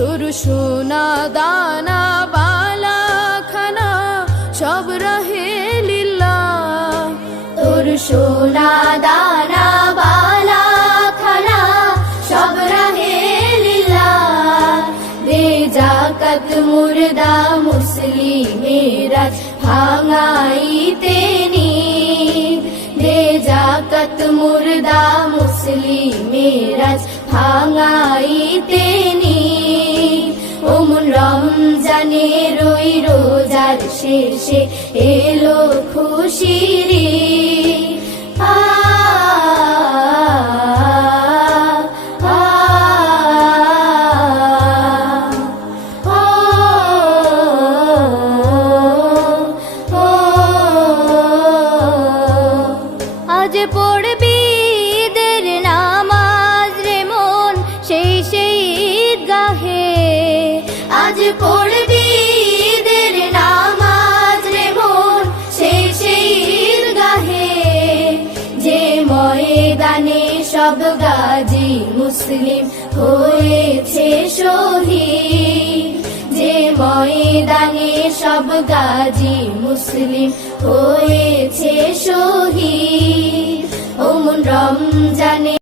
তোর সোনা দানা বালা খানা সব রাহে লিল্লাহ। তোর সোনা দানা বালা খানা সব রাহে লিল্লাহ। দে জাকাত মুর্দা মুসলিমেরা ভাঙাইতে নিদ। দে জাকাত মুর্দা মুসলিমেরা ভাঙাইতে নিদ। ওমন রমজানের ওই রোজার শেষে এলো খুশির ঈদ। আজ পড়বি ঈদের নামাজ রে মন সেই সেই ঈদগাহে। আজ পড়বি ঈদের নামাজ রে মন সেই সেই ঈদগাহে। যে ময়দানে সব গাজী মুসলিম হয়েছে শহীদ। যে ময়দানে সব গাজী মুসলিম হয়েছে শহীদ। ওমন রমজানে